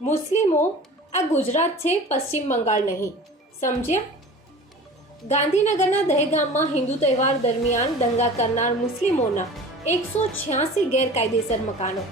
મુસ્લિમો આ ગુજરાત છે, પશ્ચિમ બંગાળ નહીં. સમજ્યા? ગાંધીનગરના દહેગામમાં હિન્દુ તહેવાર દરમિયાન દંગા કરનાર મુસ્લિમોના 186 ગેરકાયદેસર મકાનો.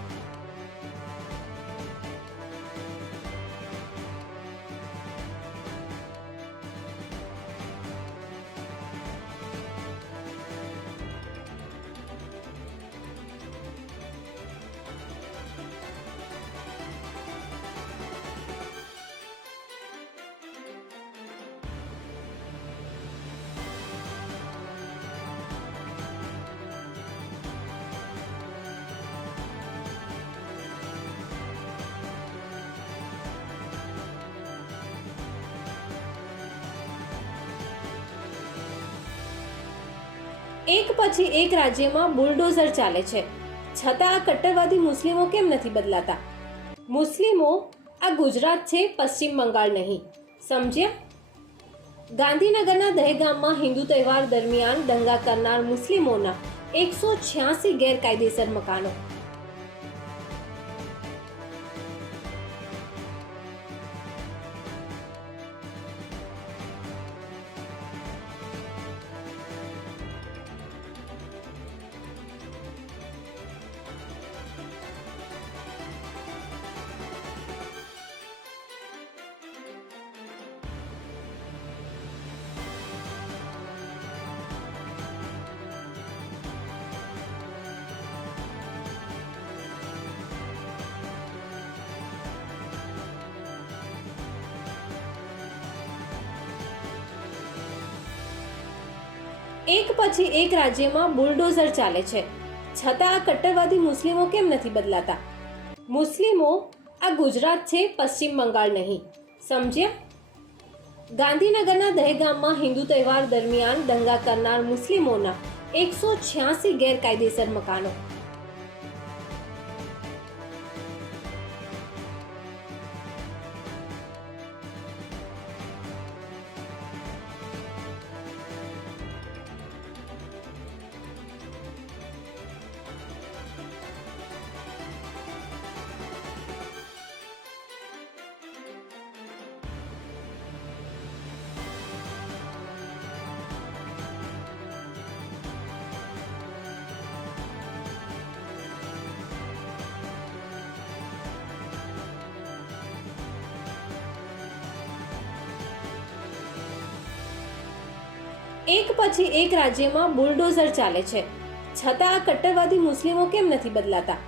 એક પછી એક રાજ્યમાં બુલડોઝર ચાલે છે, છતાં આ કટ્ટરવાદી મુસ્લિમો કેમ નથી બદલાતા? મુસ્લિમો આ ગુજરાત છે, પશ્ચિમ બંગાળ નહીં. સમજ્યા? ગાંધીનગરના દહેગામમાં હિન્દુ તહેવાર દરમિયાન દંગા કરનાર મુસ્લિમોના 186 ગેરકાયદેસર મકાનો. એક પછી એક રાજ્યમાં બુલડોઝર ચાલે છે, છતાં આ કટ્ટરવાદી મુસ્લિમો કેમ નથી બદલાતા? મુસ્લિમો આ ગુજરાત છે, પશ્ચિમ બંગાળ નહીં. સમજ્યા? ગાંધીનગરના દહેગામમાં હિન્દુ તહેવાર દરમિયાન દંગા કરનાર મુસ્લિમોના 186 ગેરકાયદેસર મકાનો. એક પછી એક રાજ્યમાં બુલડોઝર ચાલે છે, છતાં આ કટ્ટરવાદી મુસ્લિમો કેમ નથી બદલાતા?